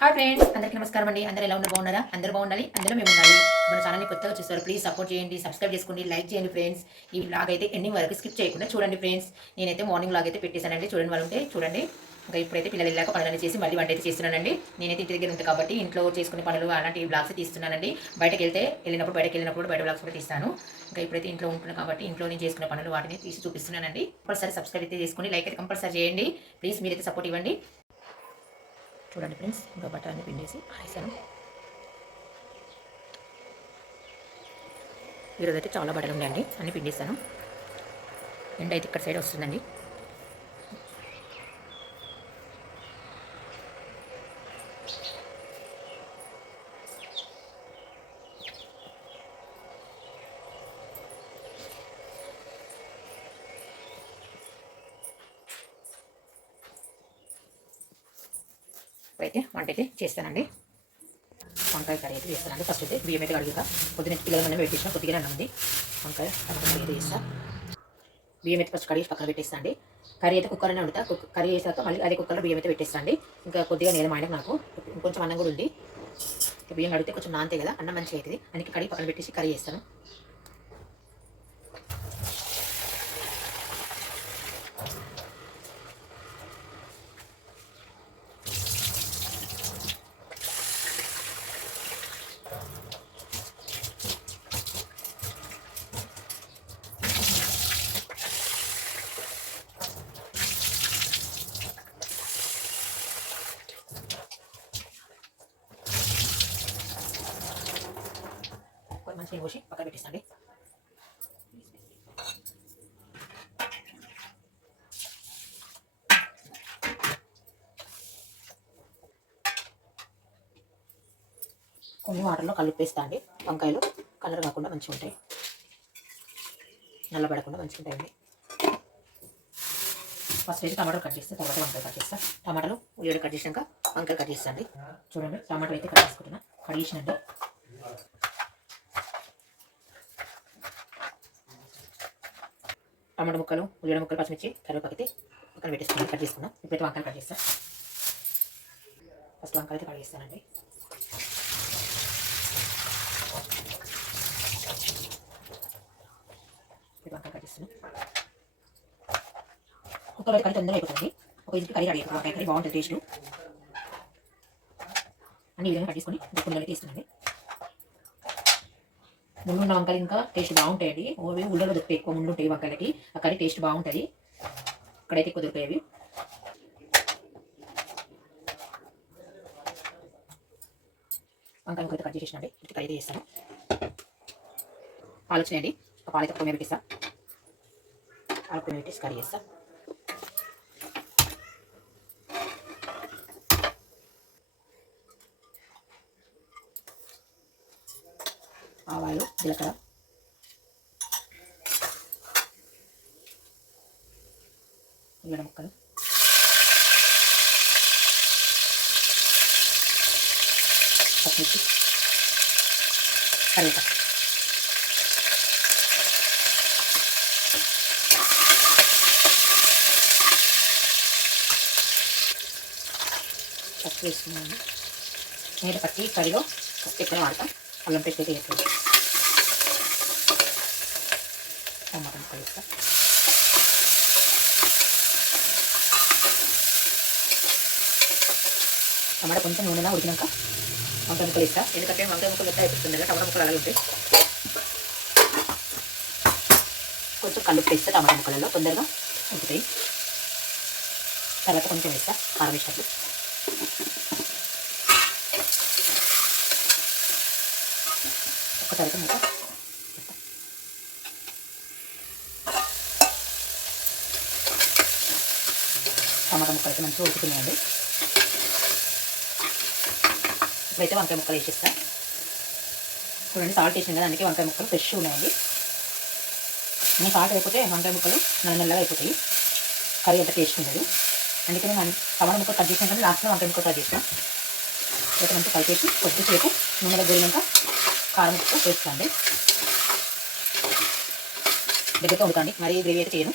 Hi friends, అందరికీ నమస్కారం అండి. అందరూ ఎలా ఉన్నారు? బాగున్నారా? అందరూ బాగుండాలి, అందరూ మేము ఉండాలి. మన ఛానల్ని కొత్తగా చూస్తారు, ప్లీజ్ సపోర్ట్ చేయండి, సబ్స్క్రైబ్ చేసుకోండి, లైక్ చేయండి ఫ్రెండ్స్. ఈ వ్లాగ్ అయితే ఎండింగ్ వరకు స్కిప్ చేయకుండా చూడండి ఫ్రెండ్స్. నేనైతే మార్నింగ్ వ్లాగ్ అయితే పెట్టేశానండి, చూడండి వాళ్ళు ఉంటే చూడండి. ఇంకా ఇప్పుడైతే పిల్లలు వెళ్ళాక పనులన్నీ చేసి మళ్ళీ వంట అయితే చేస్తున్నానండి. నేనైతే ఇంటి దగ్గర ఉంటాను కాబట్టి ఇంట్లో చేసుకునే పనులు అలాంటి వ్లాగ్స్ తీస్తున్నానండి. బయటకు వెళ్ళినప్పుడు బయట వ్లాగ్స్ కూడా తీస్తాను. ఇంకా ఇప్పుడైతే ఇంట్లో ఉంటున్నాను కాబట్టి ఇంట్లో నేను చేసుకునే పనులు వాటిని తీసి చూపిస్తున్నానండి. కంపల్సరీ సబ్స్క్రైబ్ అయితే చేసుకోండి, లైక్ అయితే కంపల్సరీ చేయండి ప్లీజ్. మీరైతే సపోర్ట్ ఇవ్వండి. చూడండి ఫ్రెండ్స్, ఇంకా బట్టలన్నీ పిండేసి ఆరేసాను. ఈరోజు అయితే చాలా బట్టలు ఉన్నాయండి, అన్నీ పిండేస్తాను. ఎండ అయితే ఇక్కడ సైడ్ వస్తుందండి. ఇప్పుడైతే వంట అయితే చేస్తానండి. వంకాయ కర్రీ అయితే చేస్తానండి. ఫస్ట్ అయితే బియ్యం అయితే కడిగా పొద్దున పిల్లల పెట్టేసిన కొద్దిగా ఉంది. వంకాయ కర్రీ అయితే చేస్తా. బియ్యం అయితే ఫస్ట్ కడిగి పక్కన పెట్టేస్తా అండి. కర్రీ అయితే కుక్కర్లోనే వండుతా. కర్రీ చేసాక మళ్ళీ అదే కుక్కర్లో బియ్యం అయితే పెట్టేస్తా అండి. ఇంకా కొద్దిగా నేను ఆయనకు నాకు ఇంకొంచెం అన్నం కూడా ఉంది. బియ్యం కడిగితే కొంచెం నాంతే కదా, అన్నం మంచిగా అవుతుంది. అందుకే కడిగి పక్కన పెట్టేసి కర్రీ చేస్తాను. మంచిగా పోసి పక్కన పెట్టేస్తాండి. కొన్ని వాటర్లో కలిపేస్తా అండి. వంకాయలు కలర్ కాకుండా మంచిగా ఉంటాయి, నల్లబడకుండా మంచిగా ఉంటాయండి. ఫస్ట్ అయితే టమాటాలు కట్ చేస్తే తర్వాత వంకాయ కట్ చేస్తా. టమాటాలు ఉల్లిగడ్డ కట్ చేసినాక వంకాయ కట్ చేస్తా అండి. చూడండి, టమాటాలు అయితే కట్ చేసుకుంటున్నా, కట్ చేసినండి. టమాటా ముక్కలు, ఉల్లిగడ్డ ముక్కలు, పచ్చిమిర్చి, కరివేపాకు అయితే పక్కన పెట్టేసుకున్నాను, కట్ చేసుకున్నాం. ఇప్పుడైతే వంకాయలు కట్ చేస్తా. ఫస్ట్ వంకాయ అయితే కట్ చేస్తానండి. ఇప్పుడు వంకాయ కట్ చేస్తున్నాం. కుక్కర్ అయితే కర్రీ తొందరగా అయిపోతుంది. ఒక ఇంటికి కర్రీ రెడీ అయిపోతుంది. వంకాయ కర్రీ బాగుంటుంది టేస్ట్. అన్ని విధంగా కట్ చేసుకొని కుండలో తీస్తున్నాండి. ముందున్న వంకాయలు ఇంకా టేస్ట్ బాగుంటాయండి. ఓవి ఉళ్ళలో దొరికే ఎక్కువ ముందు ఉంటాయి వంకాయలకి, ఆ కర్రీ టేస్ట్ బాగుంటుంది. అక్కడైతే ఎక్కువ దొరికాయి. వంకాయ ముక్కలు కట్ చేసేసినండి. ఇటు కర్రీ చేస్తాను. పాలు వచ్చినాయండి, ఆ పాలైతే పొయ్యి పెట్టేస్తా. పాలు పొయ్యి పెట్టేసి కర్రీ చేస్తా. ఆవాలు, జీలకర్ర, ఉల్లిగడ్డ ముక్కలు, పచ్చిమిర్చి, కరివేపాకు, పచ్చి వేసుకున్నాను. నేను పచ్చి కర్రీలో ఫస్ట్ ఎక్కువ వాడతాం. అల్లం పేస్ట్ అయితే వేస్తాను. టమాటా ముక్కలు వేస్తా. టమాటా కొంచెం నూనెలా ఉడికినాక వంకాయ ముక్కలు వేస్తా. ఎందుకంటే వంకాయ ముక్కలు మొత్తం అయిపోతుంది కదా, టమాటా ముక్కలు అలాగే ఉంటాయి. కొంచెం కలుపు వేస్తే టమాటా ముక్కలలో తొందరగా ఉడుకుతాయి. తర్వాత కొంచెం వేస్తా కారం వేసినట్లు. తర్వాత మూత టమాటా ముక్కలు అయితే మంచిగా ఉడుకుతున్నాయండి. ఇప్పుడైతే వంకాయ ముక్కలు వేసేస్తా. చూడండి, సాల్ట్ వేసింది కదా, అందుకే వంకాయ ముక్కలు ఫ్రెష్ ఉన్నాయండి. నేను సాల్ట్ అయిపోతే వంకాయ ముక్కలు నల్లగా అయిపోతాయి, కర్రీ అంత టేస్ట్ ఉండదు. అందుకని నేను టమాటా ముక్కలు కట్ చేసిన కానీ లాస్ట్లో వంకాయ ముక్కలు కట్ చేస్తాను. అయితే మంచిగా కలిపేసి కొద్దిసేపు నూనెలో గోలినాక కారం ముక్క వేస్తాండి. దగ్గరతో ఉడకండి, మరీ గ్రేవీ అయితే చేయను.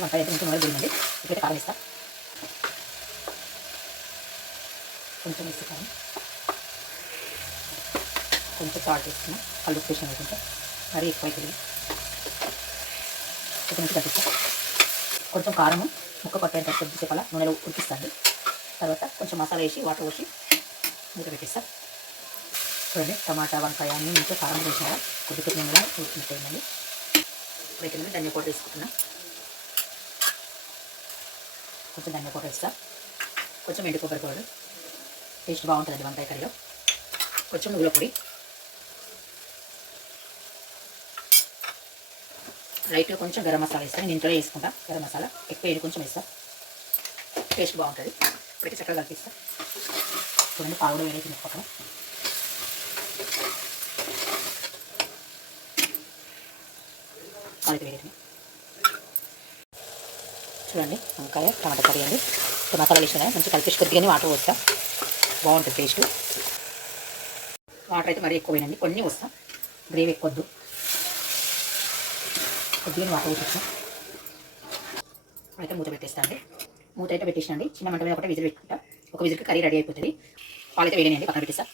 వంకాయ అయితే కొంచెం నూనె పోయిందండి. ఇప్పుడైతే కారం వేస్తా. కొంచెం వేసి కారం, కొంచెం సాల్ట్ వేస్తున్నా. కళ్ళు వేసినా కొంచెం మరీ ఎక్కువ అవుతుంది. కొంచెం నుంచి తగ్గిస్తా. కొంచెం కారము ముక్క కొట్టేంత కొద్దిసేపు అలా నూనెలో ఉడికిస్తాను. తర్వాత కొంచెం మసాలా వేసి వాటర్ పోసి మూత పెట్టిస్తా. చూడండి టమాటా వంకాయ అన్నీ మంచిగా కారం వేసినా కొద్దిసేపు నూనెలో ఉడికిపోయిందండి. ఇప్పుడైతే నేను ధనియా పౌడర్ వేసుకుంటున్నా. కొంచెం ధనియా పౌడర్ వేస్తా. కొంచెం ఎండు కొబ్బరి పౌడర్ టేస్ట్ బాగుంటుందండి వంకాయ కర్రీలో. కొంచెం నువ్వుల పొడి, లైట్గా కొంచెం గరం మసాలా వేస్తాను. నేను ఇంట్లో వేసుకుంటా గరం మసాలా. ఎక్కువ వేడి కొంచెం వేస్తా, టేస్ట్ బాగుంటుంది. ఇప్పటికీ చక్కగా కలిపిస్తా. చూడండి పాలు కూడా వేరే పక్కన. పాలు వేరే చూడండి వంకాయ టమాటా కర్రీ అండి. మసాలాలు వేసినా మంచిగా కలిపేసి కొద్దిగానే వాటర్ పోస్తా, బాగుంటుంది టేస్ట్. వాటర్ అయితే మరీ ఎక్కువ పోయినండి, కొన్ని వస్తా. గ్రేవీ ఎక్కువ వద్దు, కొద్దిగా వాటర్ పోసేస్తాం. అయితే మూత పెట్టేస్తా అండి. మూత అయితే పెట్టేసినా అండి. చిన్న మంట మీద ఒకటి విజిల్ పెట్టుకుంటా. ఒక విజిల్కి కర్రీ రెడీ అయిపోతుంది. పాలు అయితే వేయనండి, పక్కన పెట్టేస్తా.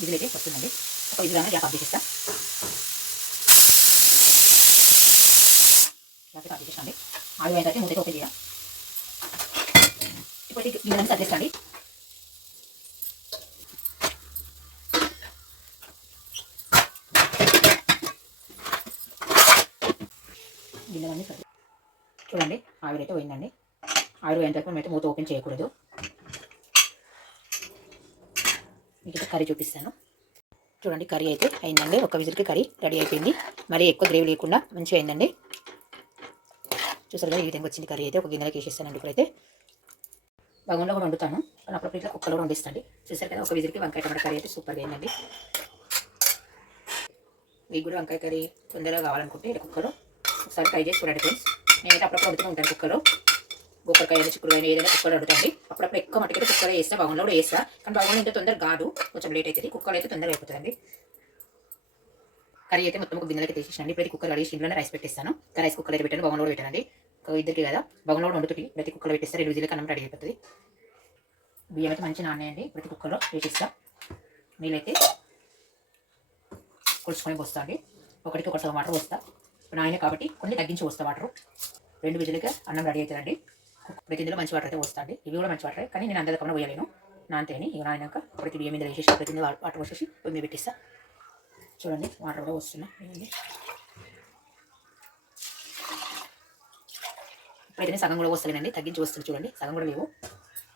విజిల్ అయితే వస్తుందండి. ఒక విజిల్ గ్యాస్ ఆఫ్ చేసేస్తా. గ్యాస్ ఆఫ్ చేసేసండి. ఆయిల్ అయితే మూత అయితే ఓపెన్ చేయాలి. ఇప్పుడు గిన్నెలని సర్దేస్తండి. గిన్నెలన్నీ సర్ది చూడండి ఆవిరి అయితే పోయిందండి. ఆవిరి పోయిన తర్వాత అయితే మూత ఓపెన్ చేయకూడదు. మీకు కర్రీ చూపిస్తాను. చూడండి కర్రీ అయితే అయిందండి. ఒక విజిల్కి కర్రీ రెడీ అయిపోయింది. మరీ ఎక్కువ గ్రేవీ లేకుండా మంచిగా అయిందండి. చూసారు కదా ఈ విధంగా వచ్చింది కర్రీ అయితే. ఒక గిన్నెలోకి వేసేస్తానండి. ఇప్పుడైతే బగోన్లో కూడా వండుతాను, కానీ అప్పుడప్పుడు ఇట్లా కుక్కర్లో వండిస్తాండి. చూసారు కదా ఒక విజిల్కి వంకాయ టమాటా కర్రీ అయితే సూపర్గా అయిందండి. మీకు కూడా వంకాయ కర్రీ తొందరగా కావాలనుకుంటే ఇలా కుక్కర్లో ఒకసారి ట్రై చేసి చూడండి ఫ్రెండ్స్. నేనైతే అప్పుడప్పుడు వండుతూ ఉంటాను కుక్కర్లో. గోకరకాయ చిక్కుడుకాయ ఏదైనా కుక్కర్లో వండుతాండి. అప్పుడప్పుడు ఎక్కువ మట్టుకైతే కుక్కర్లో వేస్తా, బగోన్లో కూడా వేస్తా. కానీ బగోన్లో ఇంత తొందరగా కాదు, కొంచెం లేట్ అవుతుంది. కుక్కర్లో అయితే తొందరగా అయిపోతుందండి. కర్రీ అయితే మొత్తం ఒక గిన్నెలకి తీసేసానండి. ఇప్పుడు కుక్కర్ కడిగి ఇంట్లోనే రైస్ పెట్టేస్తాను. రైస్ కుక్కర్ అయితే పెట్టాను, బగోన్లో కూడా పెట్టానండి. ఇద్దరికి కదా బగోన్లో కూడా వండుతుంది. ప్రతి కుక్కర్లో పెట్టేస్తే 2 విజిల్కి అన్నం రెడీ అయిపోతుంది. బియ్యం అయితే మంచి నాణ్యండి. ప్రతి కుక్కర్లో వేసిస్తా. నీళ్ళైతే కొలుచుకొని పోస్తా అండి. ఒకటికి ఒక సగం వాటర్ పోస్తా. ఇప్పుడు నాయనే కాబట్టి కొన్ని తగ్గించి పోస్తా వాటర్. 2 విజిల్కి అన్నం రెడీ అవుతుందండి. ప్రతి ఇందులో మంచి వాటర్ అయితే పోస్తా అండి. ఇవి కూడా మంచి వాటర్, కానీ నేను అందరికన్నా పోయలేను. నాంతేని ఇవి నాయనాక ప్రతి బియ్యం మీద వేసేసి ప్రతి వాటర్ పోసేసి పొయ్యి పెట్టిస్తా. చూడండి వాటర్ కూడా వస్తున్నా. ఇప్పుడైతే సగం కూడా వస్తలేనండి, తగ్గించి వస్తుంది. చూడండి సగం కూడా లేవు,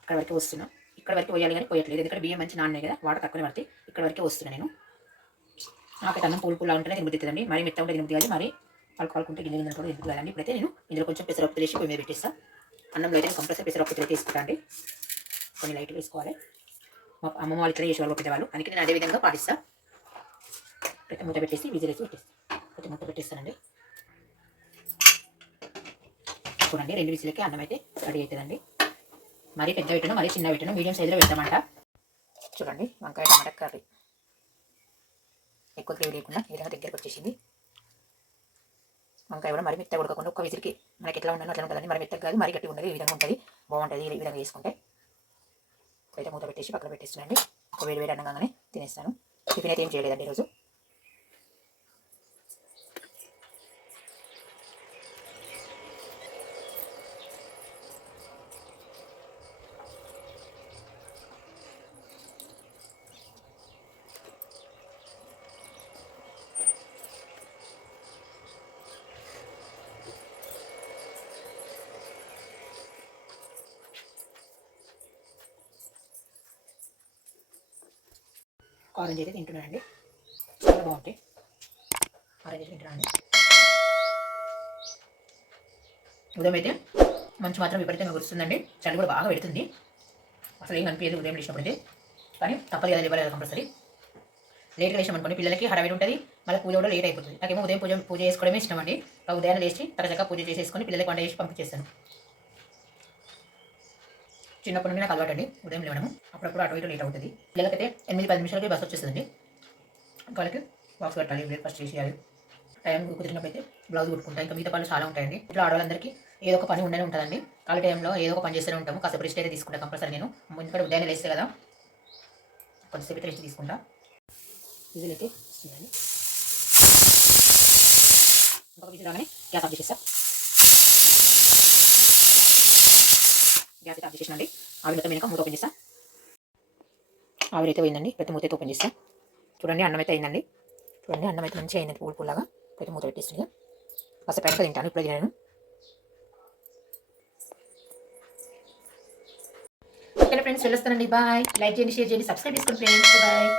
ఇక్కడ వరకు వస్తున్నా. ఇక్కడ వరకు పోయాలి కానీ పోయట్లేదు, ఎందుకంటే బియ్యం మంచి నాన్నే కదా, వాటర్ తక్కువనే పడితే ఇక్కడ వరకే వస్తున్నా నేను. నాకైతే అన్నం పూలు ఉంటేనే తినబుద్దుతుందండి. మరి మెత్త ఉంటే తినబుద్ది కాదు, మరి పలుకుంటే గిన్నె గిన్నె కూడా తినబుద్ది కాదండి. ఇప్పుడైతే నేను ఇందులో కొంచెం పెసరపప్పు వేసి పొయ్యి మీద పెట్టిస్తా. అన్నంలో అయితే కంపల్సరీ పెసరపప్పు అయితే వేసుకుంటా అండి. కొన్ని లైట్గా వేసుకోవాలి. మా అమ్మమ్మ వాళ్ళు ఇట్లా చేసేవాళ్ళు పెట్టేవాళ్ళు, అందుకే నేను అదే విధంగా పాటిస్తా. అయితే మూత పెట్టేసి విజిల్ వేసి పెట్టేస్తాను. అయితే మూత పెట్టేస్తానండి. చూడండి 2 విజిల్కి అన్నం అయితే రెడీ అవుతుందండి. మరీ పెద్ద పెట్టను, మరీ చిన్న పెట్టను, మీడియం సైజులో పెట్టామంట. చూడండి వంకాయ టమాటా కర్రీ ఎక్కువ గ్రేవీ లేకుండా ఈ విధంగా దగ్గరకు వచ్చేసింది. వంకాయ కూడా మరి మెత్తగా ఉడకకుండా ఒక్క విజిల్కి మనకి ఎట్లా ఉండాలో అట్లా ఉంటుందండి. మరి మెత్తగా కాదు, మరి గట్టిగా ఉండదు. ఈ విధంగా ఉంటుంది, బాగుంటుంది ఈ విధంగా వేసుకుంటే. అయితే మూత పెట్టేసి పక్కన పెట్టేస్తున్నాండి. ఒక వేడి వేడి అన్నంగానే తినేస్తాను. టిఫిన్ అయితే ఏం చేయలేదండి ఈరోజు. ఆరెంజ్ అయితే తింటున్నానండి, చాలా బాగుంటాయి. ఆరెంజ్ అయితే తింటున్నానండి. ఉదయం అయితే మంచి మాత్రం విపరీతంగా కురుస్తుందండి. చలి కూడా బాగా పెడుతుంది. అసలు ఏం కనిపించదు ఉదయం లేచినప్పుడు అయితే, కానీ తప్పదు కదా, ఇవ్వాలి కంపల్సరీ. లేట్గా లేచాం అనుకోండి పిల్లలకి హడావిడి ఉంటుంది, మళ్ళీ పూజ కూడా లేట్ అయిపోతుంది. నాకేమో ఉదయం పూజ చేసుకోవడమే ఇష్టం అండి. ఉదయాన్నే లేచి తరచగా పూజ చేసేసుకొని పిల్లలకి వంట చేసి పంపించేస్తాను. చిన్నప్పటి నుండి నాకు అలవాటు అండి ఉదయం లేవడము. అప్పుడప్పుడు అటు ఇటు లేట్ అవుతుంది. పిల్లలకైతే 8-10 నిమిషాలకి బస్ వచ్చేస్తుందండి. వాళ్ళకి బాక్స్ కట్టాలి, బ్రేక్ఫాస్ట్ చేసేయాలి. టైం కుదిరినప్పుడు అయితే బ్లౌజ్ కుట్టుకుంటాం. ఇంకా మిగతా పనులు చాలా ఉంటాయండి. ఇట్లా ఆడవాళ్ళందరికీ ఏదో ఒక పని ఉండనే ఉంటుందండి. ఖాళీ టైంలో ఏదో ఒక పని చేస్తూనే ఉంటాము. కాసేపు రెస్ట్ అయితే తీసుకుంటా కంపల్సరీ నేను. ఎందుకంటే ఉదయాన్నే లేస్తే కదా, కొంచెంసేపు అయితే రెస్ట్ తీసుకుంటా. విజిల్ అయితే వస్తుందండి. ఇంకొక విజిల్ రాగానే గ్యాస్ ఆఫ్ చేసేస్తా. గ్యాస్ అయితే ఆఫ్ చేసేసినండి. ఆవిరితో వెనుక మూత ఓపెన్ చేస్తా. ఆవిరైతే పోయిందండి. పెద్ద మూత అయితే ఓపెన్ చేస్తా. చూడండి అన్నం అయితే అయిందండి. చూడండి అన్నం అయితే మంచిగా అయిందండి, పూల్ పూలాగా. పెద్ద మూత పెట్టేస్తుంది. కాసేపు పైన తింటాను, ఇప్పుడు తినాను. ఓకే ఫ్రెండ్స్, వెళ్ళొస్తానండి. బాయ్. లైక్ చేయండి, షేర్ చేయండి, సబ్స్క్రైబ్ చేసుకోండి ఫ్రెండ్స్. బాయ్.